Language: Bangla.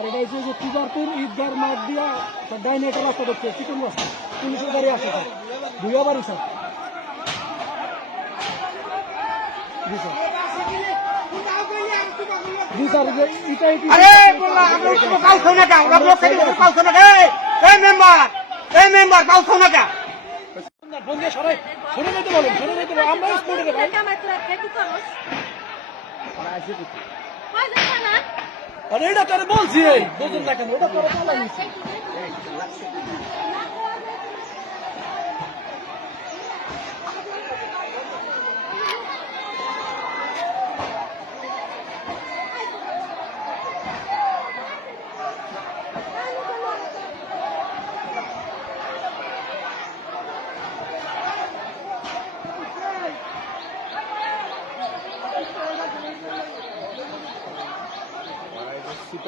আর এটা হচ্ছে যে তিজারপুর ঈদগার মাঠ দিয়া ডাইনে একটা রাস্তা করছে চিকেন রাস্তা পুলিশের গাড়ি আসে স্যার দুইয়া বাড়ি স্যার জি স্যার জি স্যার এটাই ফোন দিয়ে সরে যেতে বলেন সরে যেতে বলেন আমরা স্পোর্টে ভাই আরে এটা তোরে বলছি এই বুঝুন না কেন ওটা তোরে বলা নিছি Sita